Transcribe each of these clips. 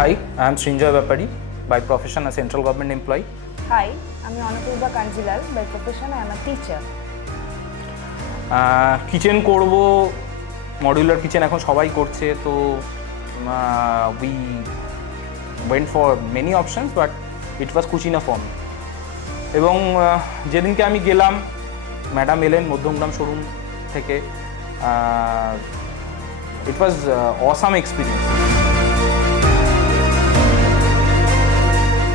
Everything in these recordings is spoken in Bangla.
Hi, I am Srinjoy Bapari, by profession a central government employee. Hi, আমি Anupurba Kanjilal, by profession I am a teacher. Kitchen করব, মডিউলার কিচেন এখন সবাই করছে, তো we went for many options but it was Cucina for me. এবং যেদিনকে আমি গেলাম, ম্যাডাম এলেন মধ্যমগ্রাম শোরুম থেকে, it was awesome experience.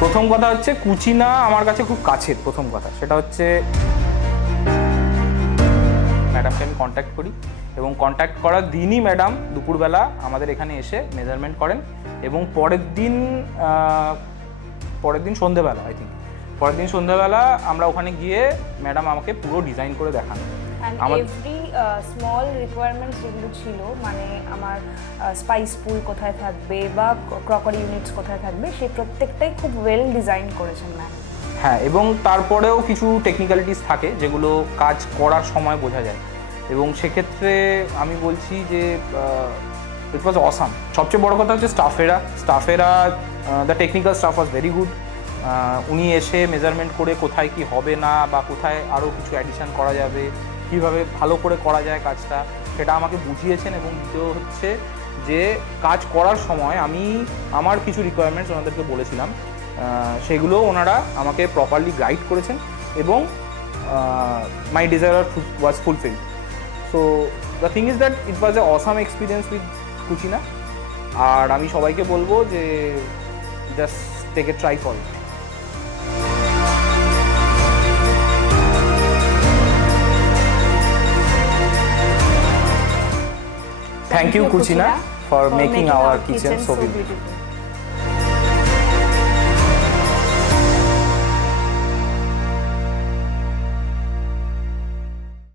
প্রথম কথা হচ্ছে কুচিনা আমার কাছে খুব কাছের। প্রথম কথা সেটা হচ্ছে ম্যাডামকে আমি কন্ট্যাক্ট করি এবং কন্ট্যাক্ট করার দিনই ম্যাডাম দুপুরবেলা আমাদের এখানে এসে মেজারমেন্ট করেন এবং পরের দিন সন্ধ্যেবেলা পরের দিন সন্ধ্যেবেলা আমরা ওখানে গিয়ে ম্যাডাম আমাকে পুরো ডিজাইন করে দেখান। And every small requirements যেগুলো ছিল, মানে আমার স্পাইস পুল কোথায় থাকবে বা ক্রকারি ইউনিটস কোথায় থাকবে, সেই প্রত্যেকটাই খুব ওয়েল ডিজাইন করেছেন ম্যাম। হ্যাঁ, এবং তারপরেও কিছু টেকনিক্যালিটিস থাকে যেগুলো কাজ করার সময় বোঝা যায়, এবং সেক্ষেত্রে আমি বলছি যে ইট ওয়াজ অসাম। সবচেয়ে বড় কথা হচ্ছে স্টাফেরা the technical staff was very good. উনি এসে মেজারমেন্ট করে কোথায় কি হবে না বা কোথায় আরও কিছু অ্যাডিশন করা যাবে, কীভাবে ভালো করে করা যায় কাজটা, সেটা আমাকে বুঝিয়েছেন। এবং দ্বিতীয় হচ্ছে যে কাজ করার সময় আমি আমার কিছু রিকোয়ারমেন্টস ওনাদেরকে বলেছিলাম, সেগুলো ওনারা আমাকে প্রপারলি গাইড করেছেন এবং my desire was fulfilled. So the thing is that it was a awesome experience with Cucina. আর আমি সবাইকে বলবো যে just take a try for it. Thank you, Cucina, for making our kitchen so beautiful.